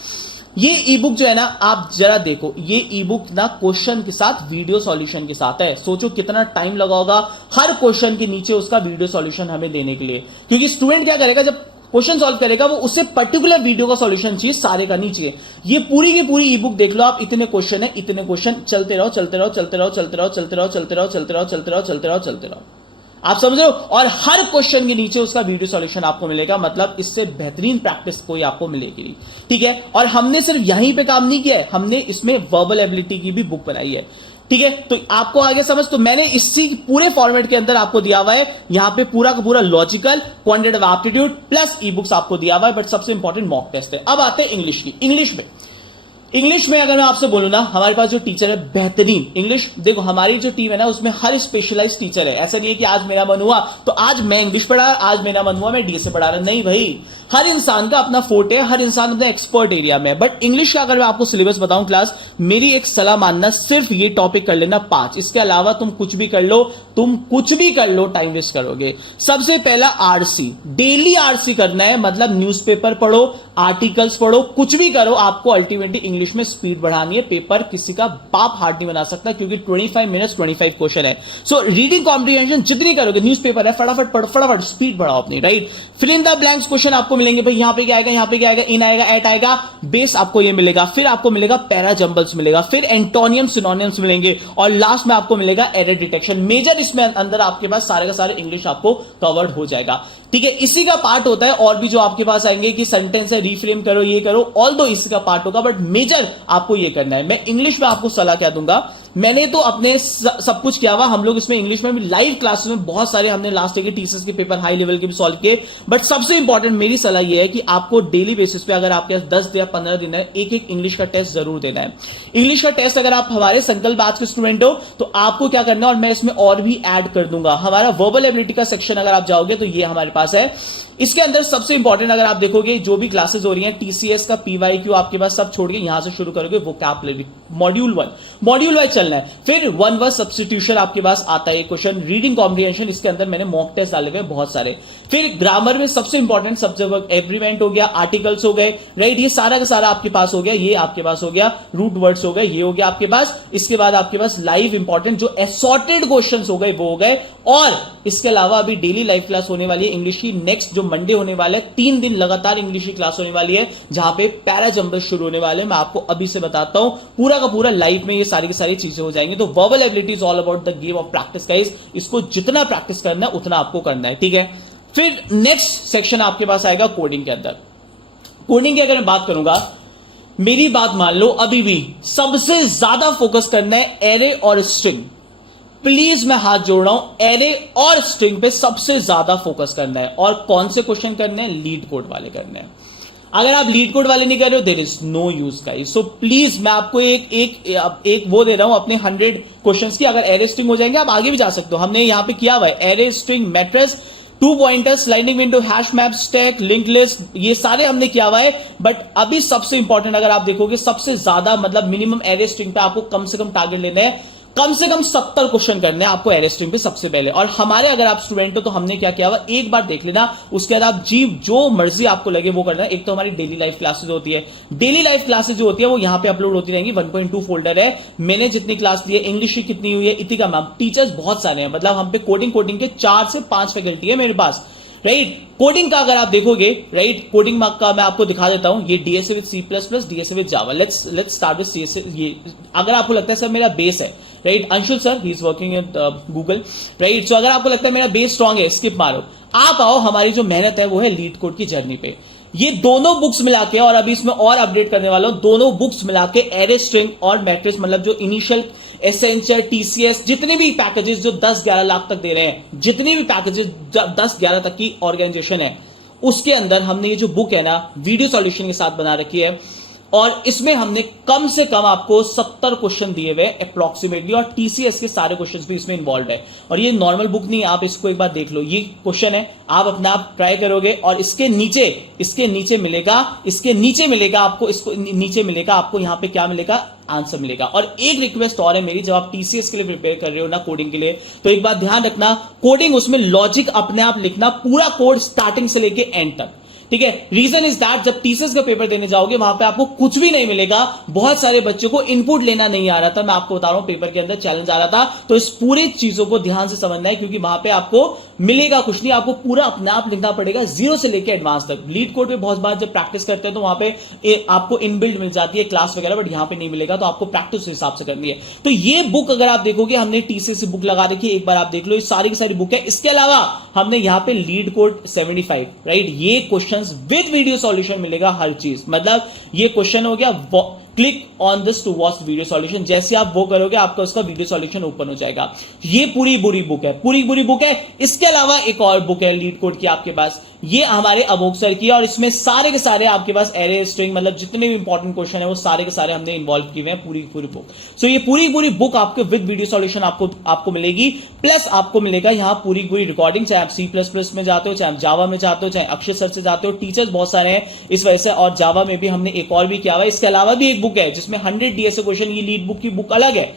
ये ई बुक जो है ना, आप जरा देखो, ये ई बुक ना क्वेश्चन के साथ वीडियो सॉल्यूशन के साथ है। सोचो कितना टाइम लगा होगा हर क्वेश्चन के नीचे उसका वीडियो सॉल्यूशन हमें देने के लिए, क्योंकि स्टूडेंट क्या करेगा जब क्वेश्चन सॉल्व करेगा वो उससे पर्टिकुलर वीडियो का सॉल्यूशन चाहिए, सारे का नहीं चाहिए। ये पूरी की पूरी ई बुक देख लो आप, इतने क्वेश्चन है, इतने क्वेश्चन, चलते रहो चलते रहो चलते रहो चलते रहो चलते रहो चलते रहो चलते रहो चलते रहो चलते रहो चलते रहो, आप समझ रहे हो। और हर क्वेश्चन के नीचे उसका वीडियो सॉल्यूशन आपको मिलेगा, मतलब इससे बेहतरीन प्रैक्टिस कोई आपको मिलेगी, ठीक है। और हमने सिर्फ यहीं पे काम नहीं किया है, हमने इसमें वर्बल एबिलिटी की भी बुक बनाई है, ठीक है। तो आपको आगे समझ, तो मैंने इसी पूरे फॉर्मेट के अंदर आपको दिया हुआ है, यहां पे पूरा का पूरा logical, quantitative aptitude plus e books आपको दिया हुआ है, बट सबसे इंपॉर्टेंट मॉक टेस्ट है। अब आते हैं इंग्लिश की। इंग्लिश में अगर मैं आपसे बोलूं ना, हमारे पास जो टीचर है बेहतरीन इंग्लिश, देखो हमारी जो टीम है ना उसमें हर स्पेशलाइज्ड टीचर है। ऐसा नहीं है कि आज मेरा मन हुआ तो आज मैं इंग्लिश पढ़ा, आज मेरा मन हुआ मैं डीएसए पढ़ा रहा, नहीं भाई। हर इंसान का अपना फोर्टे है, हर इंसान अपने एक्सपर्ट एरिया में। बट इंग्लिश का अगर मैं आपको सिलेबस बताऊं क्लास, मेरी एक सलाह मानना, सिर्फ ये टॉपिक कर लेना 5, इसके अलावा तुम कुछ भी कर लो, टाइम वेस्ट करोगे। सबसे पहला आरसी, डेली आरसी करना है, मतलब न्यूज़पेपर पढ़ो, आर्टिकल्स पढ़ो, कुछ भी करो, आपको अल्टीमेटली इंग्लिश में स्पीड बढ़ानी है। पेपर किसी का बाप हार्ड नहीं बना सकता, क्योंकि 25 मिनट्स 25 क्वेश्चन है। सो रीडिंग कॉम्प्रिहेंशन जितनी करोगे, न्यूज़पेपर है, फटाफट पढ़ो, फटाफट स्पीड बढ़ाओ अपनी, right. Fill in the blanks question आपको मिलेंगे, भाई यहां पे क्या आएगा, यहां पे क्या आएगा, इन आएगा, एट आएगा, बेस आपको ये मिलेगा, फिर आपको मिलेगा पैरा जंबल्स मिलेगा, फिर एंटोनियम सिनोनियम्स मिलेंगे, और लास्ट में आपको मिलेगा एरर डिटेक्शन। मेजर इसमें अंदर आपके पास सारे का सारे इंग्लिश आपको कवर्ड हो जाएगा, ठीक है। इसी का पार्ट होता है और भी जो आपके पास आएंगे कि सेंटेंस है, रीफ्रेम करो, ये करो, ऑल्दो इसी का पार्ट होगा, बट मेजर आपको ये करना है। मैं इंग्लिश में आपको सलाह क्या दूंगा, मैंने तो अपने सब कुछ किया हुआ, हम लोग इसमें इंग्लिश में भी लाइव क्लासेस में बहुत सारे हमने लास्ट ईयर के टीचर्स के पेपर हाई लेवल के भी सॉल्व किए। बट सबसे इंपॉर्टेंट मेरी सलाह यह है कि आपको डेली बेसिस पे, अगर आपके पास 10 या 15 दिन है, एक इंग्लिश का टेस्ट जरूर देना है। इंग्लिश का टेस्ट अगर आप हमारे संकल्प बैच के स्टूडेंट हो तो आपको क्या करना है, और मैं इसमें और भी ऐड कर दूंगा, हमारा वर्बल एबिलिटी का सेक्शन अगर आप जाओगे तो ये हमारे पास है। इसके अंदर सबसे इंपॉर्टेंट अगर आप देखोगे जो भी क्लासेस हो रही हैं, टीसीएस का पीवाईक्यू आपके पास सब छोड़ के यहां से शुरू करोगे वोकैबुलरी, मॉड्यूल वाइज चलना है। फिर वन वर्ड सब्स्टिट्यूशन आपके पास आता है क्वेश्चन, रीडिंग कॉम्प्रिहेंशन, इसके अंदर मैंने मॉक टेस्ट डाले हुए बहुत सारे। फिर ग्रामर में सबसे इंपॉर्टेंट सब्जेक्ट वर्ब एग्रीमेंट हो गया, आर्टिकल्स हो गए, राइट, ये सारा का सारा आपके पास हो गया, ये आपके पास हो गया, रूट वर्ड्स हो गए, ये हो गया आपके पास। इसके बाद आपके पास लाइव इंपॉर्टेंट जो असॉर्टेड क्वेश्चंस हो गए वो हो गए, और इसके अलावा अभी डेली लाइव क्लास होने वाली है इंग्लिश की, नेक्स्ट जो मंडे होने वाला है, 3 दिन लगातार इंग्लिश की क्लास होने वाली है, जहां पे पैरा जंबल शुरू होने वाले हैं। मैं आपको अभी से बताता हूं, पूरा का पूरा लाइव में ये सारी की सारी चीजें हो जाएंगी। तो verbal ability is all about the game of practice guys, इसको जितना प्रैक्टिस करना है उतना आपको करना है, ठीक है। फिर नेक्स्ट सेक्शन आपके पास आएगा कोडिंग के अंदर। कोडिंग की अगर मैं बात करूंगा, मेरी बात मान लो, अभी भी सबसे ज्यादा फोकस करना है एरे और स्ट्रिंग। प्लीज मैं हाथ जोड़ रहा हूं, एरे और स्ट्रिंग पे सबसे ज्यादा फोकस करना है। और कौन से क्वेश्चन करने हैं, लीड कोड वाले करने हैं। अगर आप लीड कोड वाले नहीं कर रहे हो, there is no use guys. So please मैं आपको एक वो दे रहा हूं अपने 100 क्वेश्चंस की। अगर एरे स्ट्रिंग हो जाएंगे आप आगे भी जा सकते हो, हमने यहां पे किया हुआ है array string matrix 2 pointers, sliding window, hash map, stack, link list, ये सारे हमने किया हुआ है। बट अभी सबसे इंपॉर्टेंट अगर आप देखोगे, सबसे ज्यादा मतलब मिनिमम एरे स्ट्रिंग पे आपको कम से कम टारगेट लेने हैं, कम से कम 70 क्वेश्चन करने हैं आपको एरे स्ट्रिंग पे सबसे पहले। और हमारे अगर आप स्टूडेंट हो तो हमने क्या किया हुआ, एक बार देख लेना, उसके बाद आप जो मर्जी आपको लगे वो करना है। एक तो हमारी डेली लाइफ क्लासेज होती है, डेली लाइफ क्लासेज जो होती है वो यहां पे अपलोड होती रहेंगी। 1.2 फोल्डर है, मैंने जितनी क्लास दी है, इंग्लिश की कितनी हुई है, इतिका मैम, टीचर्स बहुत सारे हैं, मतलब हम पे कोडिंग के 4 से 5 फैकल्टी है मेरे पास, राइट। कोडिंग का अगर आप देखोगे, राइट, कोडिंग का मैं आपको दिखा देता हूं, ये DSA with C plus plus, DSA with Java. Let's start with CSA. ये अगर आपको लगता है सर मेरा बेस है, right, Anshul sir he is working in Google, right, so अगर आपको लगता है मेरा बेस स्ट्रांग है, स्किप मारो, आप आओ, हमारी जो मेहनत है वो है लीड कोड की जर्नी पे। ये दोनों बुक्स मिला के, और अभी इसमें और अपडेट करने वाला हूं, दोनों बुक्स मिला के एरे स्ट्रिंग और मैट्रिक्स, मतलब जो इनिशियल, एसेंशियल, टीसीएस, जितने भी पैकेजेस जो 10-11 लाख तक दे रहे हैं, जितनी भी पैकेजेस 10-11 तक की ऑर्गेनाइजेशन है, उसके अंदर हमने ये जो बुक है ना, वीडियो सॉल्यूशन के साथ बना रखी है। और इसमें हमने कम से कम आपको 70 क्वेश्चन दिए हुए अप्रोक्सीमेटली, और टीसीएस के सारे क्वेश्चंस भी इसमें इन्वॉल्व है। और ये नॉर्मल बुक नहीं है, आप इसको एक बार देख लो, ये क्वेश्चन है, आप अपने आप ट्राई करोगे, और इसके नीचे मिलेगा आपको, इसको नीचे मिलेगा आपको, यहां पे क्या मिलेगा, आंसर मिलेगा। और एक रिक्वेस्ट और है मेरी, जब आप टीसीएस के लिए प्रिपेयर कर रहे हो ना, कोडिंग के लिए, तो एक बात ध्यान रखना, कोडिंग उसमें लॉजिक अपने आप लिखना, पूरा कोड स्टार्टिंग से लेके एंड तक, ठीक है। रीजन इज दैट जब टीसीएस का पेपर देने जाओगे वहां पे आपको कुछ भी नहीं मिलेगा। बहुत सारे बच्चों को इनपुट लेना नहीं आ रहा था, मैं आपको बता रहा हूं, पेपर के अंदर चैलेंज आ रहा था। तो इस पूरी चीजों को ध्यान से समझना है, क्योंकि वहां पे आपको मिलेगा कुछ नहीं, आपको पूरा अपने आप लिखना पड़ेगा, जीरो से लेकर एडवांस तक। लीड कोड पे बहुत बार जब प्रैक्टिस करते हैं तो वहां पे आपको इनबिल्ड मिल जाती है क्लास वगैरह, बट यहां पे नहीं मिलेगा, तो आपको प्रैक्टिस उस हिसाब से करनी है। तो ये बुक अगर आप देखोगे, हमने टीसीएस की बुक लगा रखी है, एक बार आप देख लो, ये सारी की सारी बुक है। इसके अलावा हमने यहां पे लीड कोड 75, राइट, ये क्वेश्चंस विद वीडियो सॉल्यूशन मिलेगा, हर चीज, मतलब ये क्वेश्चन हो गया, click on this to watch video solution, जैसे आप वो करोगे आपका उसका वीडियो सॉल्यूशन ओपन हो जाएगा। ये पूरी बुरी बुक है। इसके अलावा एक और बुक है लीड कोड की आपके पास, ये हमारे अमोक सर की है, और इसमें सारे के सारे आपके पास एरे स्ट्रिंग, मतलब जितने भी इंपॉर्टेंट क्वेश्चन है वो सारे के सारे हमने इन्वॉल्व किए हुए हैं, पूरी बुक। सो ये पूरी बुक आपके विद वीडियो सॉल्यूशन आपको मिलेगी, प्लस आपको मिलेगा यहाँ पूरी रिकॉर्डिंग, चाहे आप सी प्लस प्लस में जाते हो, चाहे आप जावा में जाते हो, चाहे अक्षय सर से जाते हो, टीचर्स बहुत सारे हैं इस वजह से। और जावा में भी हमने एक और भी किया हुआ है। इसके अलावा भी एक बुक है जिसमें 100 डीएसए क्वेश्चन, ये लीड बुक की बुक अलग है,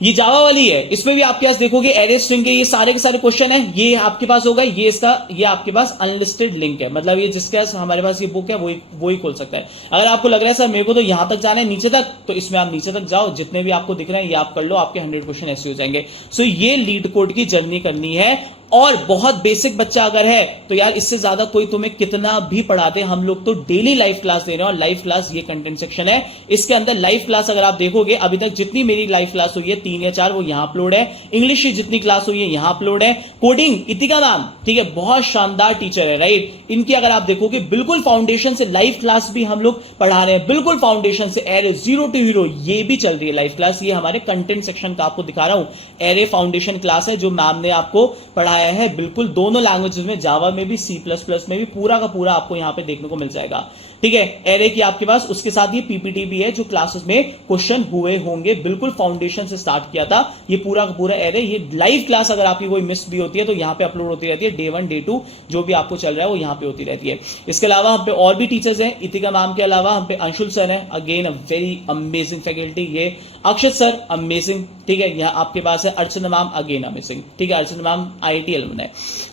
ये जावा वाली है, इसमें भी आपके पास देखोगे एरे स्ट्रिंग के ये सारे के सारे क्वेश्चन है, ये आपके पास होगा, ये आपके पास अनलिस्टेड लिंक है, मतलब ये जिसके पास हमारे पास ये बुक है वो ही खोल सकता है। अगर आपको लग रहा है सर मेरे को तो यहां तक जाना है नीचे तक, तो इसमें आप नीचे तक जाओ, जितने भी आपको दिख रहे हैं ये आप कर लो, आपके 100 क्वेश्चन ऐसे हो जाएंगे। सो ये लीड कोड की जर्नी करनी है, और बहुत बेसिक बच्चा अगर है तो यार इससे ज्यादा कोई तुम्हें कितना भी पढ़ा दे, हम लोग तो डेली लाइव क्लास दे रहे हैं, और लाइव क्लास ये कंटेंट सेक्शन है। इसके अंदर लाइव क्लास अगर आप देखोगे, अभी तक जितनी मेरी लाइव क्लास हुई है 3 या 4 वो यहां अपलोड है, इंग्लिश की जितनी क्लास हुई है यहां अपलोड है, कोडिंग इतिका मैम, ठीक है, बहुत शानदार टीचर है, राइट, इनकी अगर आप देखोगे बिल्कुल फाउंडेशन से लाइव क्लास भी हम लोग पढ़ा रहे हैं, बिल्कुल फाउंडेशन से, एरे 0 to हीरो ये भी चल रही है लाइव क्लास। ये हमारे कंटेंट सेक्शन का आपको दिखा रहा हूं, एरे फाउंडेशन क्लास है जो मैम ने आपको पढ़ाया है, बिल्कुल दोनों लैंग्वेजेस में, जावा में भी, सी प्लस प्लस में भी, पूरा का पूरा आपको यहां पे देखने को मिल जाएगा, ठीक है। एरे की आपके पास, उसके साथ ये पीपीटी भी है जो क्लासेस में क्वेश्चन हुए होंगे, बिल्कुल फाउंडेशन से स्टार्ट किया था, ये पूरा का पूरा एरे। ये लाइव क्लास अगर आपकी कोई मिस भी होती है तो यहां पे अपलोड होती रहती है, डे 1 डे 2 जो भी आपको चल रहा है वो यहां पे होती रहती है। इसके अलावा हम पे और भी टीचर्स हैं, इतिका मैम के अलावा हम पे अंशुल सर हैं, again a very amazing faculty, ये अक्षत सर अमेजिंग, ठीक है, यहाँ आपके पास है अर्चना मैम, अगेन अमेजिंग, ठीक है, अर्चना मैम आईआईटी एलुमनाई।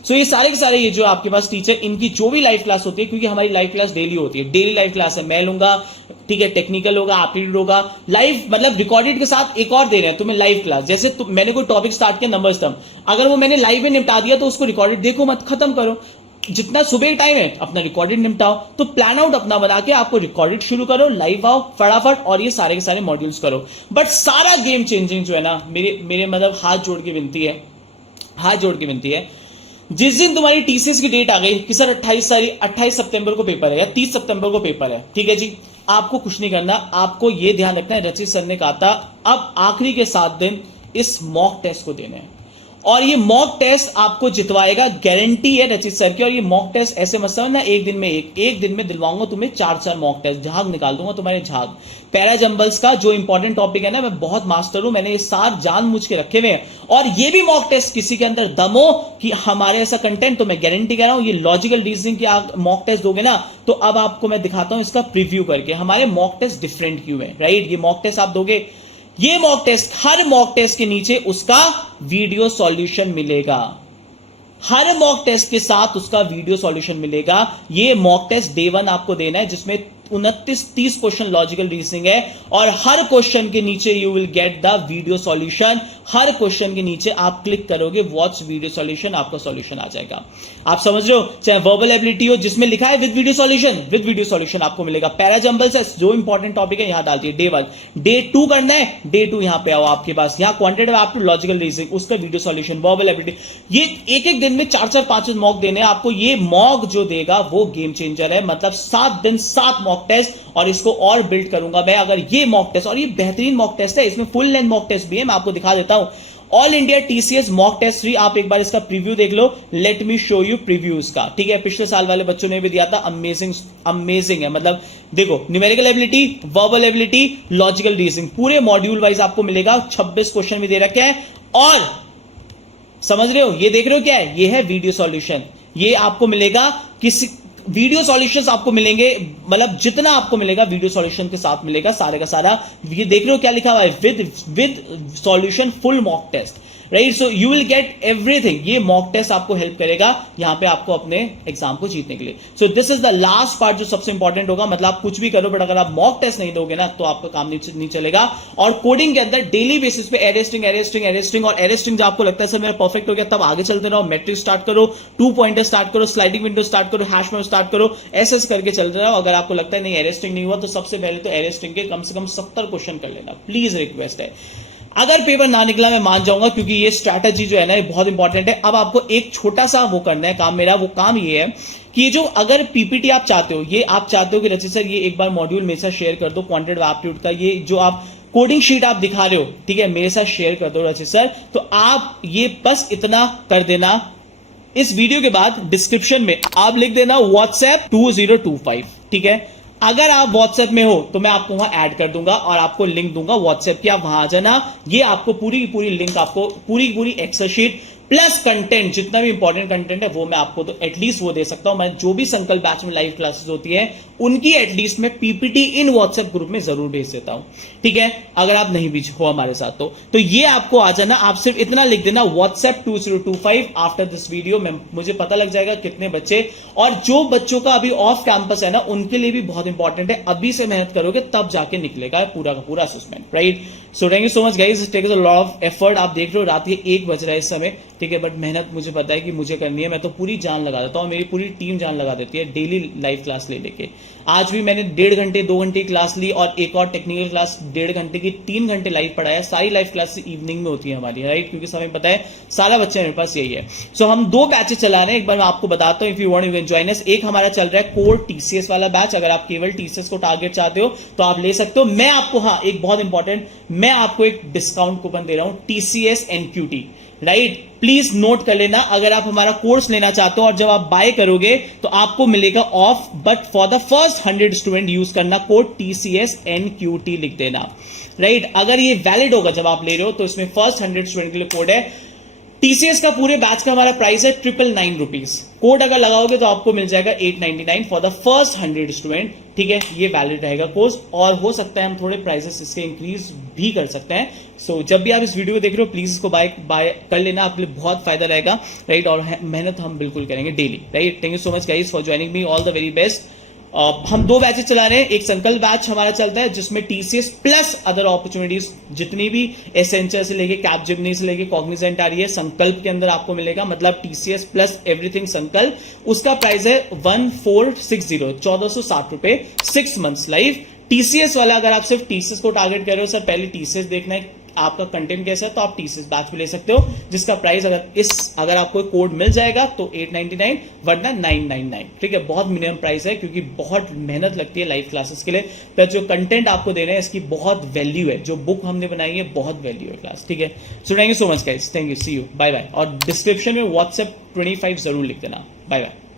सो ये सारे के सारे ये जो आपके पास टीचर, इनकी जो भी लाइव क्लास होती है, क्योंकि हमारी लाइव क्लास डेली होती है, डेली लाइव क्लास है, मैं लूंगा, ठीक है, टेक्निकल होगा, एप्टीट्यूड होगा, लाइव मतलब रिकॉर्डेड के साथ एक और दे रहे हैं तुम्हें लाइव क्लास। जैसे मैंने कोई टॉपिक स्टार्ट किया नंबर सिस्टम, अगर वो मैंने लाइव में निपटा दिया तो उसको रिकॉर्डेड देखो मत, खत्म करो। जितना सुबह टाइम है अपना रिकॉर्डेड निपटाओ, तो प्लान आउट अपना बना के आपको रिकॉर्डेड शुरू करो, लाइव आओ फटाफट, और ये सारे के सारे मॉड्यूल्स करो। बट सारा गेम चेंजिंग जो है ना, मेरे मतलब हाथ जोड़ के विनती है, जिस दिन तुम्हारी टीसीएस की डेट आ गई कि सर 28 सितंबर को पेपर है या 30 सितंबर को पेपर है, ठीक है जी, आपको कुछ नहीं करना, आपको ये ध्यान रखना है, रचित सर ने कहा था अब आखिरी के 7 दिन इस मॉक टेस्ट को देने हैं, और ये मॉक टेस्ट आपको जितवाएगा, गारंटी है रचित सर की। और ये मॉक टेस्ट ऐसे मत समझना एक दिन में एक दिन में दिलवाऊंगा तुम्हें 4 मॉक टेस्ट, झाग निकाल दूंगा तुम्हारे झाग। पैरा जंबल्स का जो इंपॉर्टेंट टॉपिक है ना, मैं बहुत मास्टर हूं, मैंने ये सार जानबूझ के रखे हुए हैं। और ये भी मॉक टेस्ट किसी के अंदर दम हो कि हमारे ऐसा कंटेंट, तो मैं गारंटी कर रहा हूं ये लॉजिकल रीजनिंग की आप मॉक टेस्ट दोगे ना, तो अब आपको मैं दिखाता हूं इसका प्रीव्यू करके हमारे मॉक टेस्ट डिफरेंट क्यों है, राइट। ये मॉक टेस्ट आप दोगे, ये मॉक टेस्ट, हर मॉक टेस्ट के नीचे उसका वीडियो सॉल्यूशन मिलेगा, हर मॉक टेस्ट के साथ उसका वीडियो सॉल्यूशन मिलेगा। ये मॉक टेस्ट डे 1 आपको देना है, जिसमें 29-30 क्वेश्चन लॉजिकल रीजनिंग है, और हर क्वेश्चन के नीचे you will get the video solution. Her question के नीचे आप क्लिक करोगे वॉच वीडियो सॉल्यूशन, आपका सॉल्यूशन आ जाएगा। आप समझ रहे हो, चाहे वर्बल एबिलिटी हो जिसमें लिखा है with video solution, with video solution आपको मिलेगा। पैरा जंबल्स है, जो इंपॉर्टेंट टॉपिक है यहां डाल दिए डे 1। डे 2 करना है, डे 2 यहां पे आओ, आपके पास यहां क्वांटिटेटिव आप लॉजिकल रीजनिंग, उसका वीडियो सॉल्यूशन, वर्बल एबिलिटी। ये एक दिन में 4-5 मॉक देने हैं आपको। ये मॉक जो देगा वो गेम चेंजर है, मतलब 7 दिन 7 मॉक टेस्ट, और इसको और बिल्ड करूंगा मैं अगर ये मॉक टेस्ट, और ये बेहतरीन मॉक टेस्ट है, इसमें फुल लेंथ मॉक टेस्ट भी है, मैं आपको दिखा देता हूं। All India TCS mock test 3, आप एक बार इसका प्रीव्यू देख लो, let me show you previews का, ठीक है। पिछले साल वाले बच्चों ने भी दिया था, अमेजिंग अमेजिंग है। मतलब देखो, numerical ability, verbal ability, logical reasoning, पूरे मॉड्यूल वाइज आपको मिलेगा। 26 क्वेश्चन भी दे रखे हैं, और समझ रहे हो, ये देख रहे हो क्या है, ये है वीडियो सॉल्यूशन। ये आपको मिलेगा, किसी वीडियो सॉल्यूशंस आपको मिलेंगे, मतलब जितना आपको मिलेगा वीडियो सॉल्यूशन के साथ मिलेगा सारे का सारा। ये देख रहे हो क्या लिखा हुआ है, with solution full mock test, right. So you will get everything. ये मॉक टेस्ट आपको हेल्प करेगा यहां पे आपको अपने एग्जाम को जीतने के लिए। So this is the last part जो सबसे इंपॉर्टेंट होगा। मतलब आप कुछ भी करो, बट अगर आप मॉक टेस्ट नहीं दोगे ना तो आपका काम नहीं चलेगा। और कोडिंग के अंदर डेली बेसिस पे एरेस्टिंग और एरेस्टिंग जब आपको लगता है सर मेरा परफेक्ट हो गया, तब आगे चलते रहो, मैट्रिक स्टार्ट करो, 2 पॉइंटर स्टार्ट करो, स्लाइडिंग विंडो स्टार्ट करो, हैश मैप स्टार्ट करो, ऐसे करके चलते रहो। अगर आपको लगता है नहीं एरेस्टिंग नहीं हुआ, तो सबसे पहले तो एरेस्टिंग के कम से कम 70 क्वेश्चन कर लेना, प्लीज रिक्वेस्ट है। अगर पेपर ना निकला मैं मान जाऊंगा, क्योंकि ये स्ट्रैटेजी जो है ना ये बहुत इंपॉर्टेंट है। अब आपको एक छोटा सा वो करना है काम, मेरा वो काम ये है कि जो अगर पीपीटी आप चाहते हो, ये आप चाहते हो कि रचित सर ये एक बार मॉड्यूल मेरे साथ शेयर कर दो क्वांटिटेटिव एप्टीट्यूड का, ये जो आप कोडिंग शीट आप दिखा रहे हो, ठीक है, मेरे साथ शेयर कर दो रचित सर। तो आप ये बस इतना कर देना, इस वीडियो के बाद डिस्क्रिप्शन में आप लिख देना WhatsApp 2025, ठीक है। अगर आप व्हाट्सएप में हो तो मैं आपको वहां ऐड कर दूंगा और आपको लिंक दूंगा व्हाट्सएप की, आप वहां आ जाना। ये आपको पूरी लिंक, आपको पूरी एक्सेल शीट प्लस कंटेंट, जितना भी इंपॉर्टेंट कंटेंट है वो मैं आपको तो एटलीस्ट वो दे सकता हूं। मैं जो भी संकल्प बैच में लाइव क्लासेस होती है उनकी एटलीस्ट मैं पीपीटी इन व्हाट्सएप ग्रुप में जरूर भेज देता हूं, ठीक है। अगर आप नहीं भी हो हमारे साथ तो ये आपको आ जाना। आप सिर्फ इतना लिख देना WhatsApp 2025 आफ्टर दिस वीडियो में, मुझे पता लग जाएगा कितने बच्चे। और जो बच्चों का अभी ऑफ कैंपस है ना, उनके लिए भी बहुत इंपॉर्टेंट है, अभी से मेहनत करोगे तब जाके निकलेगा पूरा का पूरा assessment, right. So thank you so much guys, take a lot of effort. आप देख रहे हो रात के 1 बज रहा है इस समय, ठीक है, बट मेहनत मुझे पता है कि मुझे करनी है। मैं तो पूरी जान लगा देता हूं, मेरी पूरी टीम जान लगा देती है डेली लाइव क्लास ले लेके। आज भी मैंने 1.5 घंटे 2 घंटे क्लास ली, और एक और टेक्निकल क्लास 1.5 घंटे की 3 घंटे लाइव पढ़ाया। सारी लाइव क्लास इवनिंग में होती है हमारी, राइट, क्योंकि समय पता है सारा बच्चे मेरे पास यही है। सो हम 2 बैचेस चला रहे हैं, एक बार मैं आपको बताता हूं, if you want you can join us. एक हमारा चल रहा है कोर टीसीएस वाला बैच, अगर आप केवल टीसीएस को टारगेट चाहते हो तो आप ले सकते हो। मैं आपको, हाँ एक बहुत इंपॉर्टेंट, मैं आपको एक डिस्काउंट कूपन दे रहा हूं, TCS NQT, right. Please note कर लेना, अगर आप हमारा कोर्स लेना चाहते हो और जब आप बाय करोगे तो आपको मिलेगा of, but for the first 100 student use करना कोड TCS NQT लिख देना, राइट। अगर ये वैलिड होगा जब आप ले रहे हो तो इसमें फर्स्ट 100 स्टूडेंट के लिए कोड है। TCS का पूरे बैच का हमारा प्राइस है 999 रुपीज। कोड अगर लगाओगे तो आपको मिल जाएगा 899 फॉर द फर्स्ट 100 स्टूडेंट, ठीक है। ये वैलिड रहेगा कोर्स, और हो सकता है हम थोड़े प्राइसेस इसके इंक्रीज भी कर सकते हैं। सो जब भी आप इस वीडियो को देख रहे हो प्लीज इसको बाय कर लेना, आपके लिए बहुत फायदा रहेगा, राइट। और मेहनत हम बिल्कुल करेंगे daily, right. Thank you so much guys for joining me, all the very best. हम 2 बैचेस चला रहे हैं, एक संकल्प बैच हमारा चलता है जिसमें TCS प्लस अदर अपॉर्चुनिटीज, जितनी भी एसेंचर से लेके कैपजेमिनी से लेके कॉग्निजेंट आ रही है, संकल्प के अंदर आपको मिलेगा। मतलब TCS प्लस एवरीथिंग संकल्प, उसका प्राइस है 1460 1460 रुपए, 6 मंथ्स लाइव। TCS वाला अगर आप सिर्फ TCS को टारगेट कर रहे हो, सर पहले TCS देखना है आपका कंटेंट कैसा है तो आप टीसीएस बैच भी ले सकते हो, जिसका प्राइस अगर आपको कोड मिल जाएगा तो 899 वरना 999। ठीक है, बहुत मिनिमम प्राइस है क्योंकि बहुत मेहनत लगती है लाइव क्लासेस के लिए, पर जो कंटेंट आपको दे रहे हैं इसकी बहुत वैल्यू है, जो बुक हमने बनाई है बहुत वैल्यू है क्लास। ठीक है, so thank you so much guys, thank you, see you, bye bye. और डिस्क्रिप्शन में व्हाट्सएप 25 जरूर लिख देना। Bye bye.